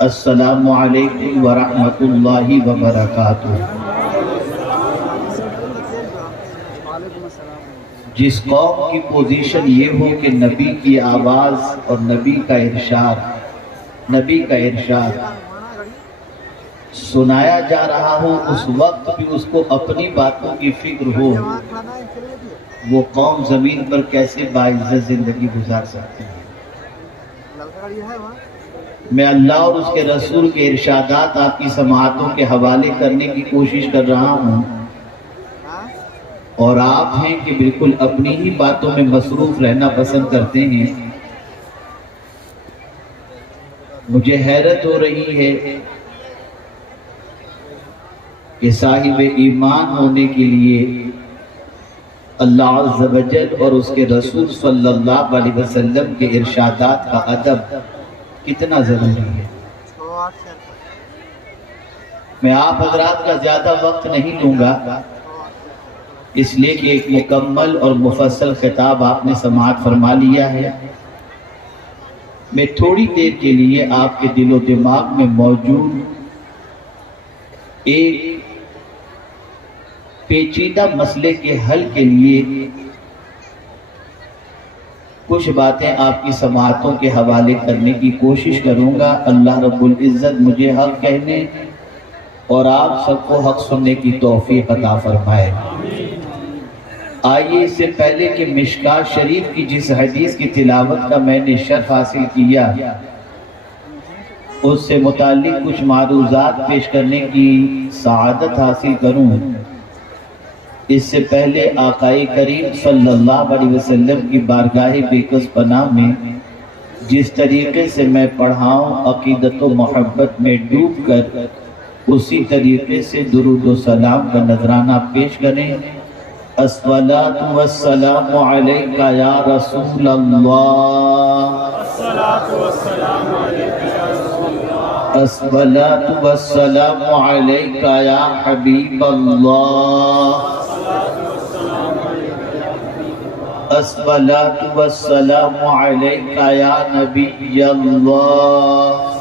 السلام علیکم ورحمۃ اللہ وبرکاتہ۔ جس قوم کی پوزیشن یہ ہو کہ نبی کی آواز اور نبی کا ارشاد سنایا جا رہا ہو، اس وقت بھی اس کو اپنی باتوں کی فکر ہو، وہ قوم زمین پر کیسے باعزت زندگی گزار سکتی ہے؟ میں اللہ اور اس کے رسول کے ارشادات آپ کی سماعتوں کے حوالے کرنے کی کوشش کر رہا ہوں، اور آپ ہیں کہ بالکل اپنی ہی باتوں میں مصروف رہنا پسند کرتے ہیں۔ مجھے حیرت ہو رہی ہے کہ صاحب ایمان ہونے کے لیے اللہ عز و جل اور اس کے رسول صلی اللہ علیہ وسلم کے ارشادات کا ادب کتنا ضروری ہے۔ میں آپ حضرات کا زیادہ وقت نہیں لوں گا، اس لیے کہ ایک مکمل اور مفصل خطاب آپ نے سماعت فرما لیا ہے۔ میں تھوڑی دیر کے لیے آپ کے دل و دماغ میں موجود ایک پیچیدہ مسئلے کے حل کے لیے کچھ باتیں آپ کی سماعتوں کے حوالے کرنے کی کوشش کروں گا۔ اللہ رب العزت مجھے حق کہنے اور آپ سب کو حق سننے کی توفیق عطا فرمائے۔ آئیے، اس سے پہلے کہ مشکات شریف کی جس حدیث کی تلاوت کا میں نے شرف حاصل کیا، اس سے متعلق کچھ معروضات پیش کرنے کی سعادت حاصل کروں۔ اس سے پہلے آقائے کریم صلی اللہ علیہ وسلم کی بارگاہ بیکس پناہ میں جس طریقے سے میں پڑھاؤں، عقیدت و محبت میں ڈوب کر اسی طریقے سے درود و سلام کا نذرانہ پیش کریں۔ الصلاۃ والسلام علیک یا رسول اللہ، الصلاۃ والسلام علیک یا رسول اللہ، الصلاۃ والسلام علیک یا حبیب اللہ، الصلاۃ والسلام علیک یا نبی اللہ،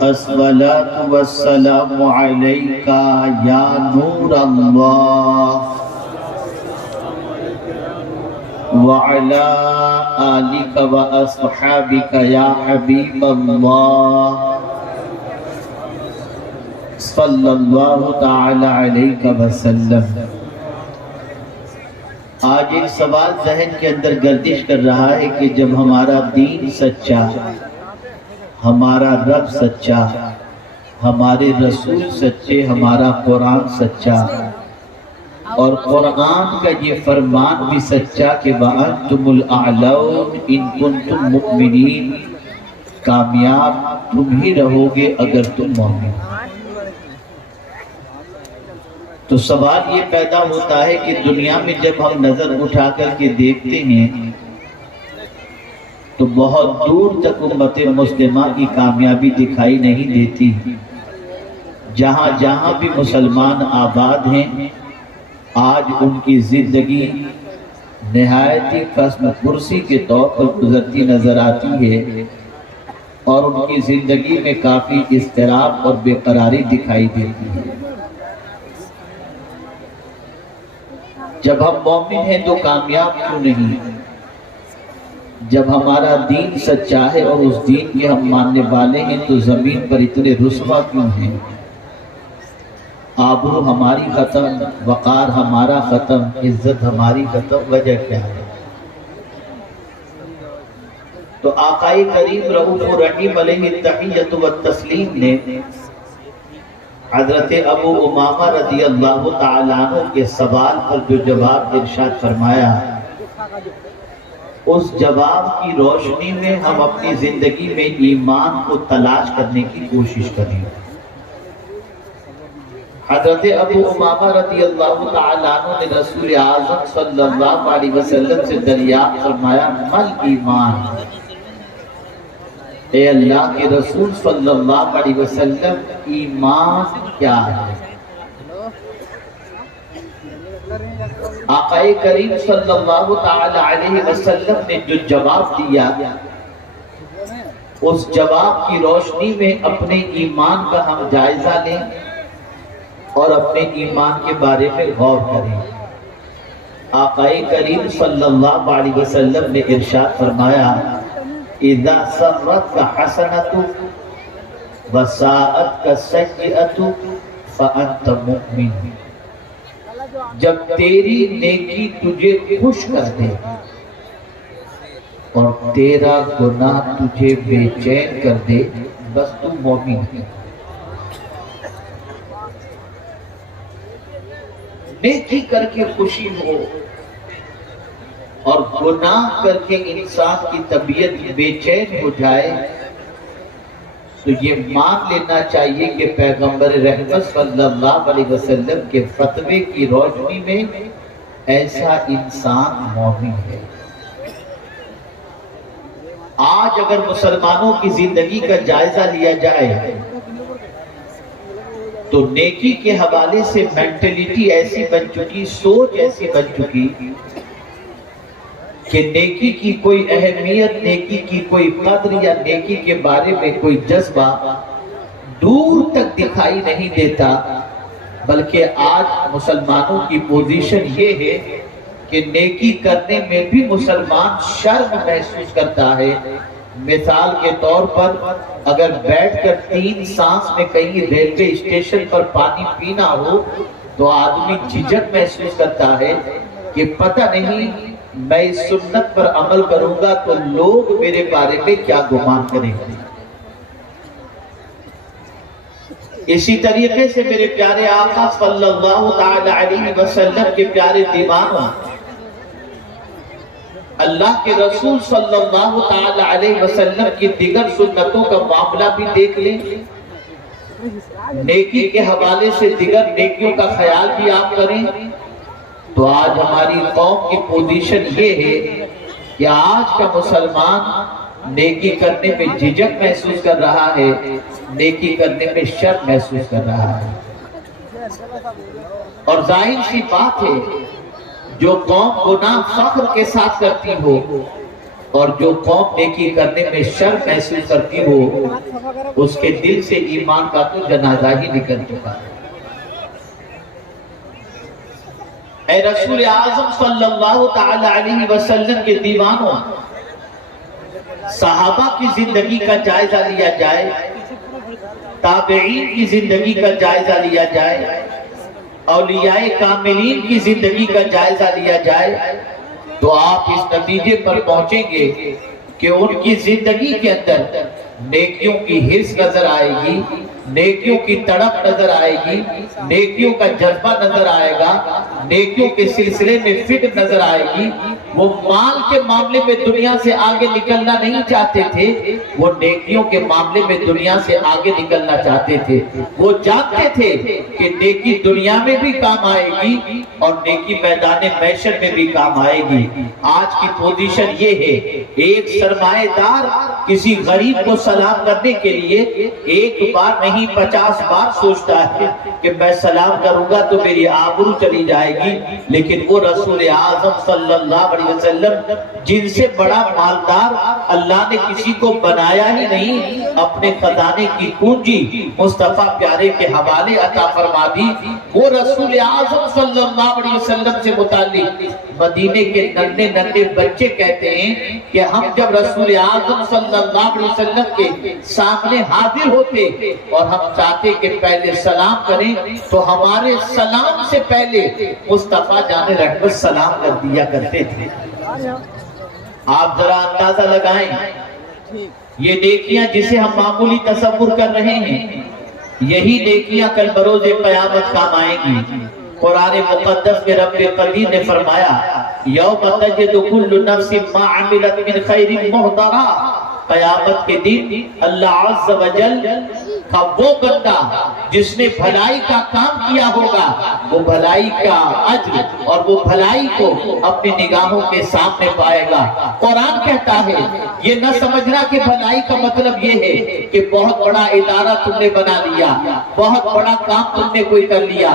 الصلاۃ والسلام علیک یا نور اللہ، وعلی آلک واصحابک یا حبیب اللہ، صلی اللہ تعالی علیہ وسلم۔ آج ایک سوال ذہن کے اندر گردش کر رہا ہے کہ جب ہمارا دین سچا، ہمارا رب سچا، ہمارے رسول سچے، ہمارا قرآن سچا، اور قرآن کا یہ فرمان بھی سچا کہ وَأَنْتُمُ الْأَعْلَوْنَ إِن كُنْتُم مُؤْمِنِينَ، کامیاب تم ہی رہو گے اگر تم مومن۔ تو سوال یہ پیدا ہوتا ہے کہ دنیا میں جب ہم نظر اٹھا کر کے دیکھتے ہیں تو بہت دور تک امت مسلمہ کی کامیابی دکھائی نہیں دیتی۔ جہاں جہاں بھی مسلمان آباد ہیں، آج ان کی زندگی نہایت ہی قسم پرسی کے طور پر گزرتی نظر آتی ہے، اور ان کی زندگی میں کافی اضطراب اور بے قراری دکھائی دیتی ہے۔ جب ہم مومن ہیں تو کامیاب کیوں نہیں؟ جب ہمارا دین سچا ہے اور اس دین کے ہم ماننے والے ہیں تو زمین پر اتنے رسوا کیوں ہیں؟ آبرو ہماری ختم، وقار ہمارا ختم، عزت ہماری ختم، وجہ کیا ہے؟ تو آقائے کریم رؤوف الرحیم علیہ التحیۃ والتسلیم نے حضرت ابو امامہ رضی اللہ تعالیٰ عنہ کے سوال پر جو جواب ارشاد فرمایا، اس جواب کی روشنی میں ہم اپنی زندگی میں ایمان کو تلاش کرنے کی کوشش کریں۔ حضرت ابو امامہ رضی اللہ تعالیٰ عنہ نے رسول اعظم صلی اللہ علیہ وسلم سے دریافت فرمایا، مل ایمان، اے اللہ کے رسول صلی اللہ علیہ وسلم، ایمان کیا ہے؟ آقائے کریم صلی اللہ تعالی علیہ وسلم نے جو جواب دیا اس جواب کی روشنی میں اپنے ایمان کا ہم جائزہ لیں اور اپنے ایمان کے بارے میں غور کریں۔ آقا کریم صلی اللہ علیہ وسلم نے ارشاد فرمایا اذا سرتک حسنۃ وساءتک سیئۃ فانت مؤمن، جب تیری نیکی تجھے خوش کر دے اور تیرا گناہ تجھے بے چین کر دے، بس تو مومن ہے۔ نیکی کر کے خوشی ہو اور گناہ کر کے انسان کی طبیعت بے چین ہو جائے تو یہ مان لینا چاہیے کہ پیغمبر رحمت صلی اللہ علیہ وسلم کے فتوے کی روشنی میں ایسا انسان مومن ہے۔ آج اگر مسلمانوں کی زندگی کا جائزہ لیا جائے تو نیکی کے حوالے سے مینٹلٹی ایسی بن چکی، سوچ ایسی بن چکی کہ نیکی کی کوئی اہمیت، نیکی کی کوئی قدر یا نیکی کے بارے میں کوئی جذبہ دور تک دکھائی نہیں دیتا، بلکہ آج مسلمانوں کی پوزیشن یہ ہے کہ نیکی کرنے میں بھی مسلمان شرم محسوس کرتا ہے۔ مثال کے طور پر اگر بیٹھ کر 3 سانس میں کہیں ریلوے اسٹیشن پر پانی پینا ہو تو آدمی جھجک محسوس کرتا ہے کہ پتہ نہیں میں اس سنت پر عمل کروں گا تو لوگ میرے بارے میں کیا گمان کریں گے۔ اسی طریقے سے میرے پیارے آقا صلی اللہ تعالی علیہ وسلم کے پیارے دیوانوں، اللہ کے رسول صلی اللہ تعالی علیہ وسلم کی دیگر سنتوں کا معاملہ بھی دیکھ لیں، نیکی کے حوالے سے دیگر نیکیوں کا خیال بھی آپ کریں تو آج ہماری قوم کی پوزیشن یہ ہے کہ آج کا مسلمان نیکی کرنے میں جھجک محسوس کر رہا ہے، نیکی کرنے میں شرم محسوس کر رہا ہے۔ اور ظاہر سی بات ہے جو قوم گناہ فخر کے ساتھ کرتی ہو اور جو قوم نیکی کرنے میں شرم محسوس کرتی ہو اس کے دل سے ایمان کا تو جنازہ ہی نکل چکا ہے۔ اے رسول اعظم صلی اللہ تعالی علیہ وسلم کے دیوانوں، صحابہ کی زندگی کا جائزہ لیا جائے، تابعین کی زندگی کا جائزہ لیا جائے، اولیاء کاملین کی زندگی کا جائزہ لیا جائے تو آپ اس نتیجے پر پہنچیں گے کہ ان کی زندگی کے اندر نیکیوں کی حرص نظر آئے گی، نیکیوں کی تڑپ نظر آئے گی، نیکیوں کا جذبہ نظر آئے گا، نیکیوں کے سلسلے میں فکر نظر آئے گی۔ وہ مال کے معاملے میں دنیا سے آگے نکلنا نہیں چاہتے تھے، وہ نیکیوں کے معاملے میں دنیا سے آگے نکلنا چاہتے تھے۔ وہ جانتے تھے کہ نیکی دنیا میں بھی کام آئے گی اور نیکی میدان محشر میں بھی کام آئے گی۔ آج کی پوزیشن یہ ہے، ایک سرمایہ دار کسی غریب کو سلام کرنے کے لیے ایک بار نہیں 50 بار سوچتا ہے کہ میں سلام کروں گا تو میری آبرو چلی جائے گی، لیکن وہ رسول اعظم صلی اللہ علیہ وسلم جن سے بڑا مالدار اللہ نے کسی کو بنایا ہی نہیں، اپنے خزانے کی کنجی مصطفیٰ پیارے کے حوالے عطا فرما دی۔ وہ رسول اعظم صلی اللہ علیہ وسلم سے متعلق مدینے کے ننھے ننھے بچے کہتے ہیں کہ ہم جب رسول اعظم صلی اللہ علیہ وسلم کے سامنے حاضر ہوتے اور ہم چاہتے کہ پہلے سلام کریں تو ہمارے سلام سے پہلے مصطفیٰ جان رحمت سلام کر دیا کرتے تھے۔ آپ ذرا اندازہ لگائیں، یہ نیکیاں جسے ہم معمولی تصور کر رہے ہیں، یہی نیکیاں کل بروز قیامت کام آئیں گی۔ قرآن مقدس میں رب قدیر نے فرمایا یوم تجد کل نفس ما عملت من خیر محضرا، قیامت کے دن اللہ عز و جل کا وہ بندہ جس نے بھلائی کا کام کیا ہوگا وہ بھلائی کا اجر اور وہ بھلائی کو اپنی نگاہوں کے سامنے پائے گا۔ قرآن کہتا ہے یہ نہ سمجھنا کہ بھلائی کا مطلب یہ ہے کہ بہت بڑا ادارہ تم نے بنا لیا، بہت بڑا کام تم نے کوئی کر لیا،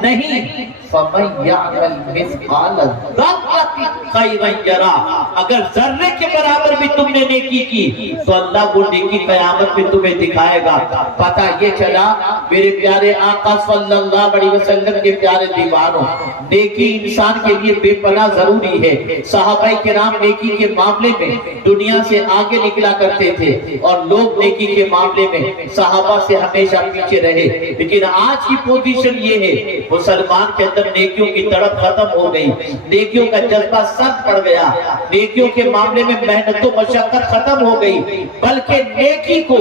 نہیں، فَمَن يَعْمَلْ مِثْقَالَ ذَرَّةٍ خَيْرًا يَرَهُ، اگر ذرے کے برابر بھی تم نے نیکی کی تو اللہ وہ نیکی قیامت میں تمہیں دکھائے گا۔ پتہ یہ چلا میرے پیارے آقا صلی اللہ علیہ وسلم کے پیارے دیوانوں، نیکی انسان کے لیے بے پناہ ضروری ہے۔ صحابہ کرام نیکی کے معاملے میں دنیا سے آگے نکلا کرتے تھے اور لوگ نیکی کے معاملے میں صحابہ سے ہمیشہ پیچھے رہے، لیکن آج کی پوزیشن یہ ہے مسلمان کے اندر نیکیوں کی تڑپ ختم ہو گئی، نیکیوں کا جذبہ سخت پڑ گیا، نیکیوں کے معاملے میں محنت و مشقت ختم ہو گئی، بلکہ نیکی کو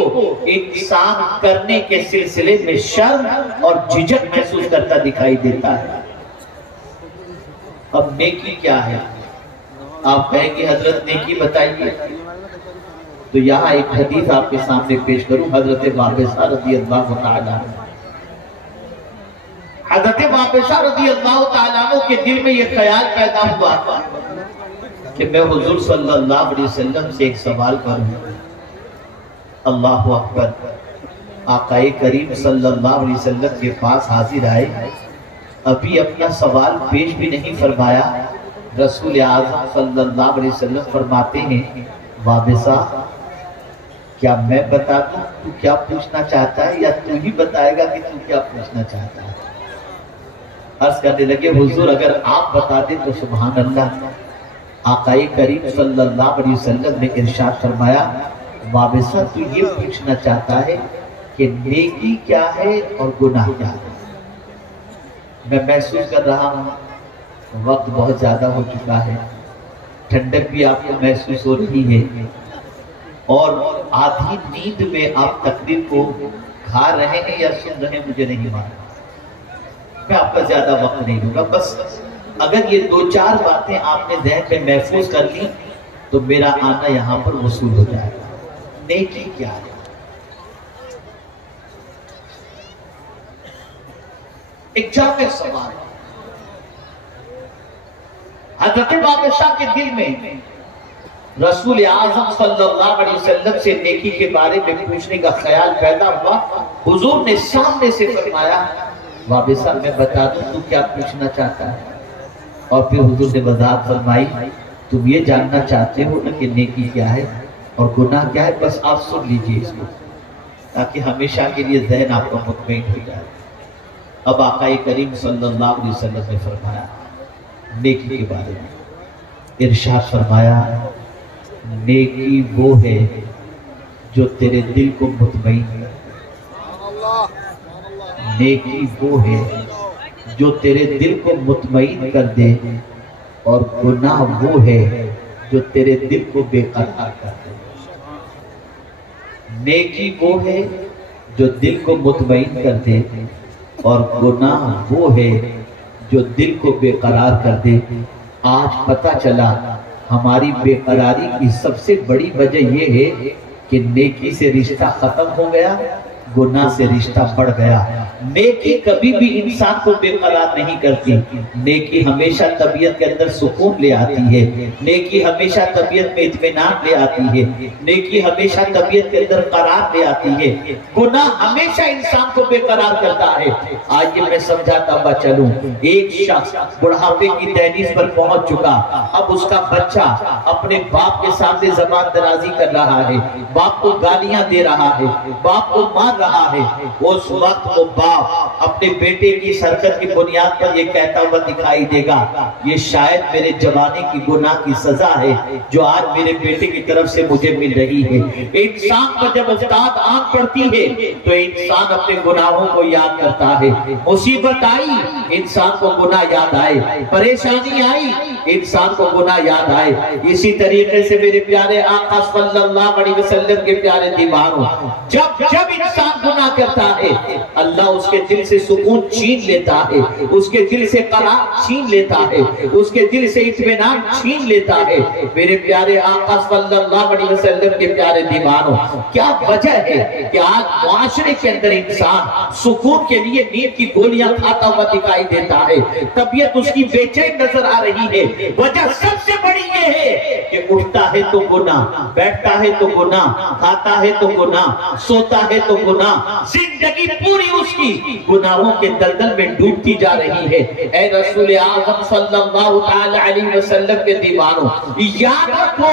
انسان کرنے کے سلسلے میں شرم اور جھجک محسوس کرتا دکھائی دیتا ہے۔ اب نیکی کیا ہے؟ آپ کہیں گے حضرت نیکی بتائیے، تو یہاں ایک حدیث آپ کے سامنے پیش کروں، حضرت وابصہ رضی اللہ تعالیٰ عنہ۔ حضرت وابصہ رضی اللہ تعالیٰ عنہ کے دل میں یہ خیال پیدا ہوا کہ میں حضور صلی اللہ علیہ وسلم سے ایک سوال کروں۔ اللہ اکبر، آقا کریم صلی اللہ علیہ وسلم کے پاس حاضر آئے، ابھی اپنا سوال پیش بھی نہیں فرمایا، رسول اعظم صلی اللہ علیہ وسلم فرماتے ہیں وابصہ کیا میں بتا دوں تو کیا پوچھنا چاہتا ہے یا تو ہی بتائے گا کہ تو کیا پوچھنا چاہتا ہے؟ عرض کرنے لگے حضور اگر آپ بتا دیں تو سبحان اللہ۔ آقا کریم صلی اللہ علیہ وسلم نے ارشاد فرمایا وابصہ تو یہ پوچھنا چاہتا ہے کہ نیکی کیا ہے اور گناہ کیا ہے؟ میں محسوس کر رہا ہوں وقت بہت زیادہ ہو چکا ہے، ٹھنڈک بھی آپ کو محسوس ہو رہی ہے اور آدھی نیند میں آپ تقریر کو کھا رہے ہیں یا سن رہے ہیں مجھے نہیں معلوم۔ میں آپ کا زیادہ وقت نہیں لوں گا، بس اگر یہ دو چار باتیں آپ نے ذہن میں محفوظ کر لی تو میرا آنا یہاں پر وصول ہو جائے گا۔ نیکی کیا ہے؟ ایک جامع سوال ہے۔ حضرت وابصہ کے دل میں رسول اعظم صلی اللہ علیہ وسلم سے نیکی کے بارے میں پوچھنے کا خیال پیدا ہوا۔ حضور نے سامنے سے فرمایا وابصہ میں بتا دوں تو کیا پوچھنا چاہتا ہے؟ اور پھر حضور نے وضاحت فرمائی تم یہ جاننا چاہتے ہو نا کہ نیکی کیا ہے اور گناہ کیا ہے، بس آپ سن لیجئے اس کو تاکہ ہمیشہ کے لیے ذہن آپ کا مطمئن ہو جائے۔ اب آقا کریم صلی اللہ علیہ وسلم نے فرمایا نیکی کے بارے میں، ارشاد فرمایا نیکی وہ ہے جو تیرے دل کو مطمئن کرے، نیکی وہ ہے جو تیرے دل کو مطمئن کر دے، اور گناہ وہ ہے جو تیرے دل کو بے قرار کر دے۔ نیکی وہ ہے جو دل کو مطمئن کر دے اور گناہ وہ ہے جو دل کو بے قرار کر دے۔ آج پتہ چلا ہماری بے قراری کی سب سے بڑی وجہ یہ ہے کہ نیکی سے رشتہ ختم ہو گیا، گناہ سے رشتہ بڑھ گیا۔ نیکی کبھی بھی انسان کو بے قرار نہیں کرتی، نیکی ہمیشہ طبیعت کے اندر سکون لے آتی ہے، نیکی ہمیشہ طبیعت میں اطمینان لے آتی ہے، نیکی ہمیشہ طبیعت کے اندر قرار لے آتی ہے۔ گناہ ہمیشہ انسان کو بے قرار کرتا ہے۔ آج یہ میں سمجھاتا ہوا چلوں، ایک شخص بڑھاپے کی دہلیز پر پہنچ چکا، اب اس کا بچہ اپنے باپ کے سامنے زبان درازی کر رہا ہے، باپ کو گالیاں دے رہا ہے، باپ کو مار رہا ہے۔ اس وقت وہ باپ اپنے بیٹے کی سرکت کی بنیاد پر یہ کہتا ہوا دکھائی دے گا یہ شاید میرے جوانی کی گناہ کی سزا ہے جو آج میرے بیٹے کی طرف سے مجھے مل رہی ہے۔ انسان پر جب افتاد آنکھ پڑتی ہے تو انسان اپنے گناہوں کو یاد کرتا ہے۔ مصیبت آئی انسان کو گناہ یاد آئے، پریشانی آئی انسان کو گناہ یاد آئے۔ اسی طریقے سے میرے پیارے آقا صلی اللہ علیہ وسلم کے پیارے دیوانوں، جب انسان گناہ کرتا ہے اللہ اس کے دل سے سکون چھین لیتا ہے، اس کے دل سے قرار چھین لیتا ہے، اس کے دل سے اطمینان چھین لیتا ہے۔ میرے پیارے آقا صلی اللہ علیہ وسلم کے پیارے دیوانوں، کیا وجہ ہے کہ آج معاشرے کے اندر انسان سکون کے لیے نیند کی گولیاں کھاتا ہوا دکھائی دیتا ہے، طبیعت اس کی بے چین نظر آ رہی ہے، وجہ سب سے بڑی یہ ہے کہ اٹھتا ہے تو گناہ، بیٹھتا ہے تو گناہ، کھاتا ہے تو گناہ، سوتا ہے تو گناہ، زندگی پوری اس کی گناہوں کے دلدل میں ڈوبتی جا رہی ہے۔ اے رسول اعظم صلی اللہ تعالی علیہ وسلم کے دیوانوں، یاد رکھو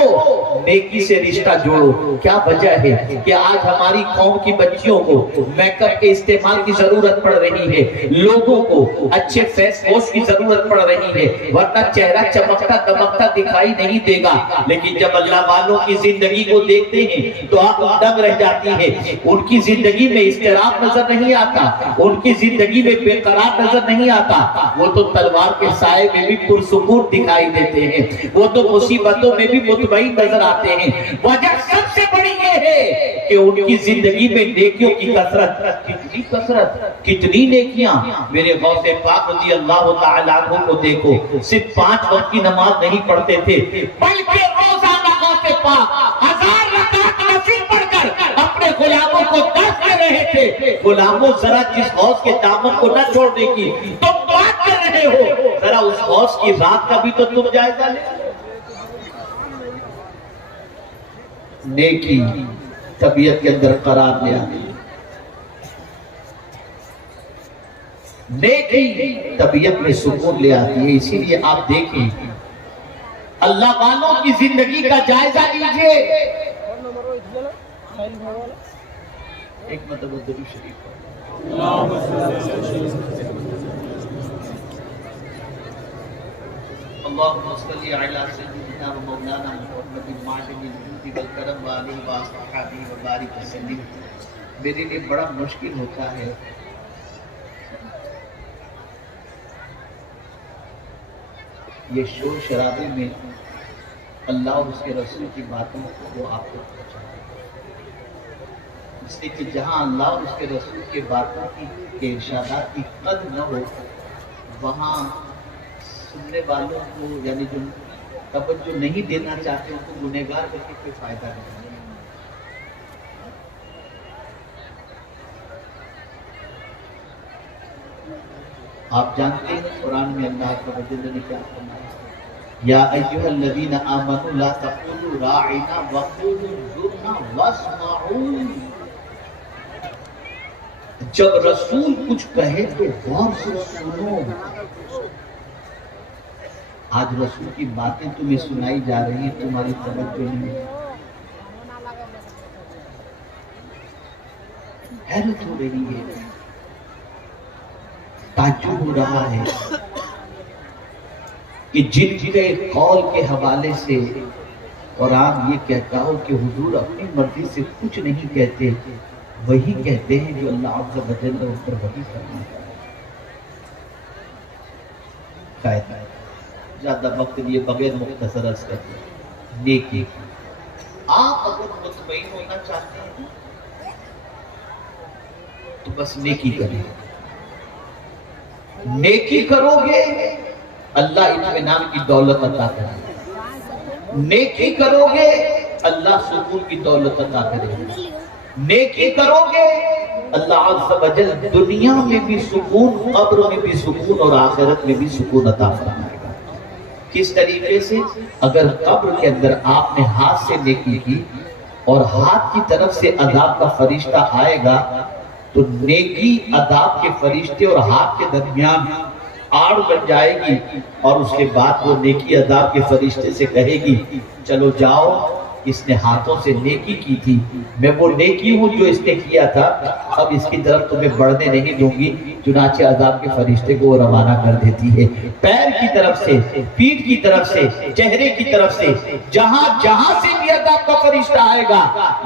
نیکی سے رشتہ جوڑو۔ کیا وجہ ہے کہ آج ہماری قوم کی بچیوں کو میک اپ کے استعمال کی ضرورت پڑ رہی ہے، لوگوں کو اچھے فیس واش کی ضرورت پڑ رہی ہے، ورنہ چہرہ چمکتا دمکتا دکھائی نہیں دے گا۔ لیکن جب اللہ والوں کی زندگی کو دیکھتے ہیں تو آپ دنگ رہ جاتی ہے۔ ان کی زندگی میں اضطراب نظر نہیں آتا، ان کی زندگی میں بے قرار نظر نہیں آتا، وہ تو تلوار کے سائے میں بھی پرسکون دکھائی دیتے ہیں، وہ تو مصیبتوں میں بھی مطمئن نظر آتے ہیں۔ وجہ سب سے بڑی یہ ہے کہ ان کی زندگی میں نیکیوں کی کثرت، کتنی نیکیاں۔ میرے غوث پاک رضی اللہ تعالیٰ عنہ کو دیکھو، صرف 5 وقت کی نماز نہیں پڑھتے تھے، بلکہ روزانہ غوث پاک 1000 رکعت نفل پڑھ کر اپنے غلاموں کو دس کر رہے تھے، غلاموں ذرا جس غوث کے دامن کو نہ چھوڑنے کی تم بات کر رہے ہو، ذرا اس غوث کی رات کا بھی تو تم جائزہ لے۔ نیکی طبیعت کے اندر قرار لے آتی، نیکی طبیعت میں سکون لے آتی ہے۔ اسی لیے آپ دیکھیں اللہ والوں کی زندگی کا جائزہ لیجئے۔ ایک مرتبہ درود شریف اللهم صل على سيدنا ومولانا محمد المعدن الجود والکرم وآلہ وصحبہ وبارک وسلم۔ میرے لیے بڑا مشکل ہوتا ہے یہ شور شرابے میں اللہ اور اس کے رسول کی باتوں کو وہ آپ کو پہنچانا، اس لیے کہ جہاں اللہ اور اس کے رسول کے باتوں کے ارشادات کی قدر نہ ہو، وہاں سننے والوں کو یعنی جو توجہ نہیں دینا چاہتے ان کو گنہگار کر کے کوئی فائدہ نہیں۔ آپ جانتے ہیں قرآن میں اللہ کا وجل نے کیا فرمایا؟ یا ایھا الذین آمنوا لا تقولوا راعنا وقولوا انظرنا واسمعوا۔ جب رسول کچھ کہے تو غور سے سنو۔ آج رسول کی باتیں تمہیں سنائی جا رہی ہیں، تمہاری توجہ نہیں، حیرت ہو رہی ہے، تعجب ہو رہا ہے کہ جن کے قول کے حوالے سے قرآن یہ کہتا ہو کہ حضور اپنی مرضی سے کچھ نہیں کہتے، وہی کہتے ہیں جو اللہ عز و جل نے ان پر وحی فرمایا۔ قاعدہ زیادہ وقت لیے بغیر مختصر عرض کرتے ہیں، نیکی۔ آپ اگر مطمئن ہونا چاہتے ہیں تو بس نیکی کریں، نیکی کرو گے اللہ اطمینان کی دولت عطا کرے گا، نیکی کرو گے اللہ سکون کی دولت عطا کرے گا، نیکی کرو گے اللہ عز و جل دنیا میں بھی سکون، قبر میں بھی سکون اور آخرت میں بھی سکون عطا فرمائے گا۔ کس طریقے سے؟ اگر قبر کے اندر آپ نے ہاتھ سے نیکی کی اور ہاتھ کی طرف سے عذاب کا فرشتہ آئے گا تو نیکی عذاب کے فرشتے اور ہاتھ کے درمیان آڑ بن جائے گی، اور اس کے بعد وہ نیکی عذاب کے فرشتے سے کہے گی چلو جاؤ، اس نے ہاتھوں سے نیکی کی تھی، میں وہ نیکی ہوں جو اس نے کیا تھا، اب اس کی طرف تمہیں بڑھنے نہیں دوں گی۔ چنانچہ عذاب کے فرشتے کو وہ روانہ کر دیتی ہے، پیر کی طرف سے، پیٹھ کی طرف سے، چہرے کی طرف سے، جہاں جہاں سے بھی عذاب کا فرشتہ آئے گا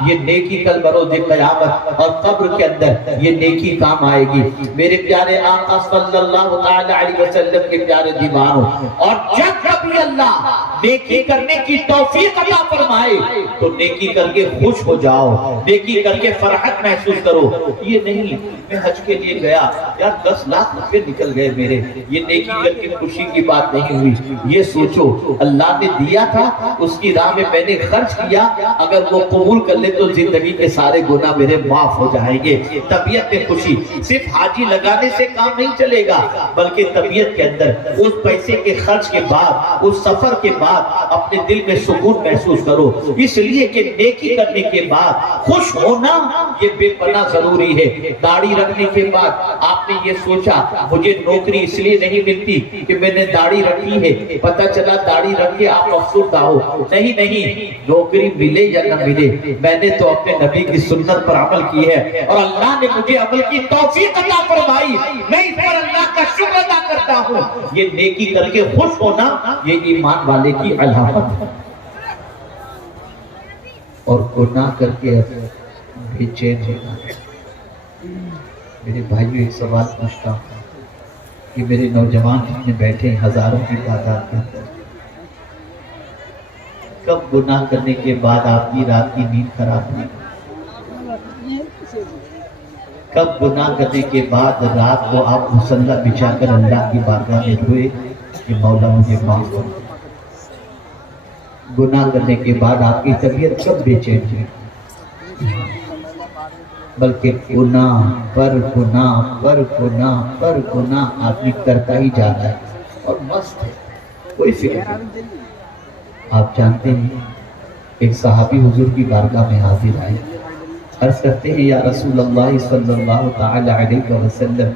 یہ نیکی کل بروز قیامت اور قبر کے اندر یہ نیکی کام آئے گی۔ میرے پیارے آقا صلی اللہ تعالی علیہ وسلم کے پیارے دیوانوں، اور جب کبھی اللہ نیکی کرنے کی توفیق عطا فرمائے تو نیکی کر کے خوش ہو جاؤ، نیکی کر کے فرحت محسوس کرو۔ یہ نہیں میں حج کے لیے گیا یار 10 لاکھ روپے نکل گئے میرے، یہ نیکی کر کے خوشی کی بات نہیں ہوئی۔ یہ سوچو اللہ نے دیا تھا، اس کی راہ میں میں نے خرچ کیا، اگر وہ قبول کر لے تو زندگی کے سارے گناہ میرے معاف ہو جائیں گے۔ طبیعت میں خوشی، صرف حاجی لگانے سے کام نہیں چلے گا، بلکہ طبیعت کے اندر اس پیسے کے خرچ کے بعد، اس سفر کے بعد اپنے دل میں سکون محسوس کرو، اس لیے کہ نیکی کرنے کے بعد خوش ہونا یہ بے پناہ ضروری ہے۔ داڑھی رکھنے کے بعد آپ نے یہ سوچا مجھے نوکری اس لیے نہیں ملتی کہ میں نے داڑھی رکھی ہے، پتہ چلا داڑھی رکھ کے آپ افسردہ ہو، نہیں، نوکری ملے یا نہ ملے میں نے تو اپنے نبی کی سنت پر عمل کی ہے اور اللہ نے مجھے عمل کی توفیق عطا فرمائی، میں اس پر اللہ کا شکر ادا کرتا ہوں۔ یہ نیکی کر کے خوش ہونا یہ ایمان والے کی علامت ہے۔ اور گناہ کر کے بے چین ہونا۔ میرے بھائیو ایک سوال پوچھتا ہوں کہ میرے نوجوان جتنے بیٹھے ہیں ہزاروں کی تعداد کے اندر، کب گناہ کرنے کے بعد آپ کی رات کی نیند خراب ہوئی؟ کب گناہ کرنے کے بعد رات کو آپ مصلی بچھا کر اللہ کی بارگاہ میں روئے کہ مولا مجھے معاف کر؟ گناہ کرنے کے بعد آپ کی طبیعت کب بے چین ہوئی؟ بلکہ گناہ پر گناہ پر گناہ پر گناہ آدمی کرتا ہی جا رہا ہے اور مست ہے، کوئی فکر نہیں۔ آپ جانتے ہیں ایک صحابی حضور کی بارگاہ میں حاضر آئے، عرض کرتے ہیں یا رسول اللہ صلی اللہ تعالی علیہ وسلم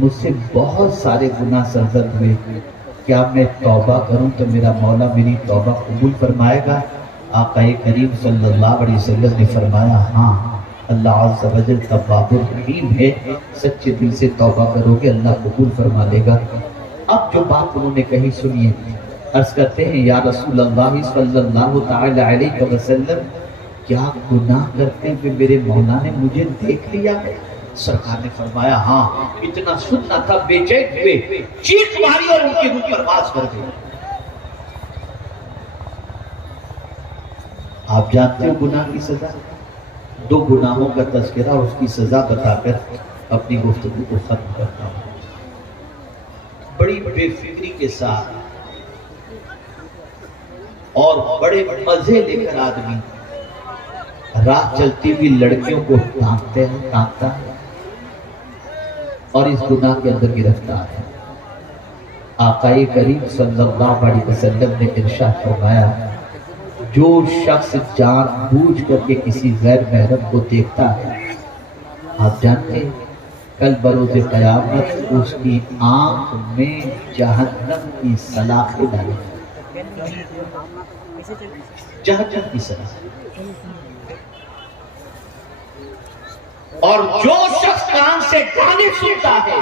مجھ سے بہت سارے گناہ سرزد ہوئے، کیا میں توبہ کروں تو میرا مولا میری توبہ قبول فرمائے گا؟ آقا کریم صلی اللہ علیہ وسلم نے فرمایا ہاں، اللہ عز و جل تواب الرحیم ہے، سچے دل سے توبہ کرو گے اللہ قبول فرما لے گا۔ اب جو بات انہوں نے کہی سنیے، عرض کرتے ہیں یا رسول اللہ صلی اللہ تعالی علیہ وسلم کیا گناہ کرتے ہوئے میرے مولا نے مجھے دیکھ لیا؟ سرکار نے فرمایا ہاں، اتنا سننا تھا بے چین ہوئے، چیخ ماری اور ان کی روح پرواز کر گئی۔ آپ جانتے ہو گناہ کی سزا؟ دو گناہوں کا تذکرہ اور اس کی سزا بتا کر اپنی گفتگو کو ختم کرتا ہوں۔ بڑی بے فکری کے ساتھ اور بڑے مزے لے کر آدمی راہ چلتی ہوئی لڑکیوں کو ٹانکتا ہے اور اس گناہ کے اندر گرفتار ہے۔ آقا کریم صلی اللہ علیہ وسلم نے ارشاد فرمایا جو شخص جان بوجھ کر کے کسی غیر محرم کو دیکھتا ہے، آپ جانتے ہیں کل بروز قیامت اس کی آنکھ میں جہنم کی سلاخیں ڈالیں گے، جہنم کی سلاخیں۔ اور جو شخص کان سے گانے سنتا ہے،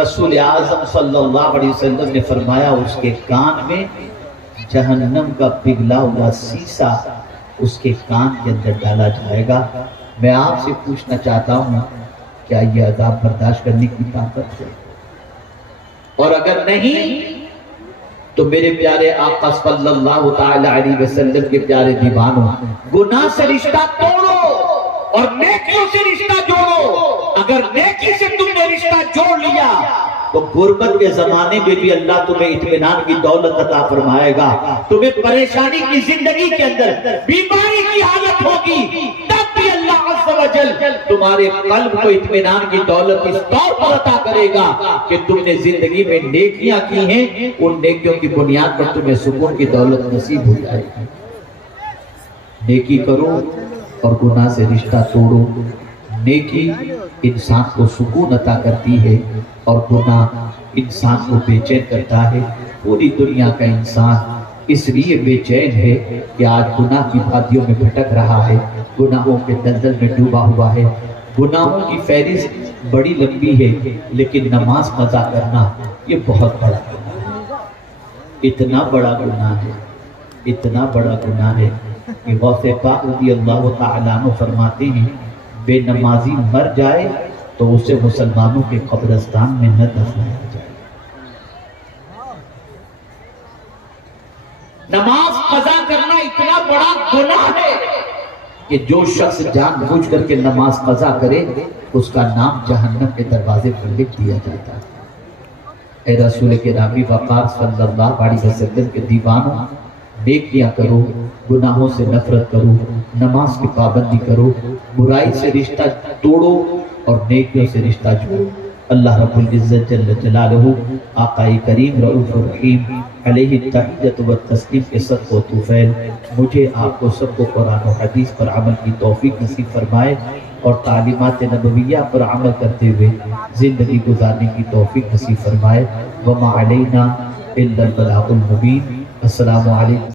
رسول اعظم صلی اللہ علیہ وسلم نے فرمایا اس کے کان میں جہنم کا پگھلا ہوا سیسا اس کے کان کے اندر ڈالا جائے گا۔ میں آپ سے پوچھنا چاہتا ہوں کیا یہ عذاب برداشت کرنے کی طاقت ہے؟ اور اگر نہیں تو میرے پیارے آقا صلی اللہ تعالی علیہ وسلم کے پیارے دیوانوں، گناہ سے رشتہ توڑو اور نیکیوں سے رشتہ جوڑو۔ اگر نیکی سے تم نے رشتہ جوڑ لیا تو غربت کے زمانے میں بھی اللہ تمہیں اطمینان کی دولت عطا فرمائے گا۔ تمہیں پریشانی کی زندگی کے اندر بیماری کی حالت ہوگی، تب بھی اللہ عز و جل تمہارے قلب کو اطمینان کی دولت اس طور پر عطا کرے گا کہ تم نے زندگی میں نیکیاں کی ہیں، ان نیکیوں کی بنیاد پر تمہیں سکون کی دولت نصیب ہو جائے گی۔ نیکی کرو اور گناہ سے رشتہ توڑو۔ نیکی انسان کو سکون عطا کرتی ہے اور گناہ انسان کو بے چین کرتا ہے۔ پوری دنیا کا انسان اس لیے بے چین ہے کہ آج گناہ کی وادیوں میں بھٹک رہا ہے، گناہوں کے دلدل میں ڈوبا ہوا ہے۔ گناہوں کی فہرست بڑی لمبی ہے، لیکن نماز قضا کرنا یہ بہت بڑا گناہ ہے۔ اتنا بڑا گناہ ہے، اتنا بڑا گناہ ہے کہ غوث پاک رضی اللہ تعالیٰ عنہ فرماتے ہیں بے نمازی مر جائے تو اسے مسلمانوں کے قبرستان میں نہ دفنایا جائے۔ نماز قضا کرنا اتنا بڑا گناہ ہے کہ جو شخص جان بوجھ کر کے نماز قضا کرے اس کا نام جہنم کے دروازے پر لکھ دیا جاتا ہے۔ اے رسول کرام وقار صلی اللہ علیہ وسلم کے دیوانوں، نیکیاں کرو، گناہوں سے نفرت کرو، نماز کی پابندی کرو، برائی سے رشتہ توڑو اور نیکیوں سے رشتہ جوڑو۔ اللہ رب العزت جل جلالہ آقا کریم رؤوف الرحیم علیہ التحیت و التسلیم کے صدق و طفیل مجھے آپ کو سب کو قرآن و حدیث پر عمل کی توفیق نصیب فرمائے اور تعلیمات نبویہ پر عمل کرتے ہوئے زندگی گزارنے کی توفیق نصیب فرمائے۔ وما علینا الا البلاغ المبین۔ السلام علیکم۔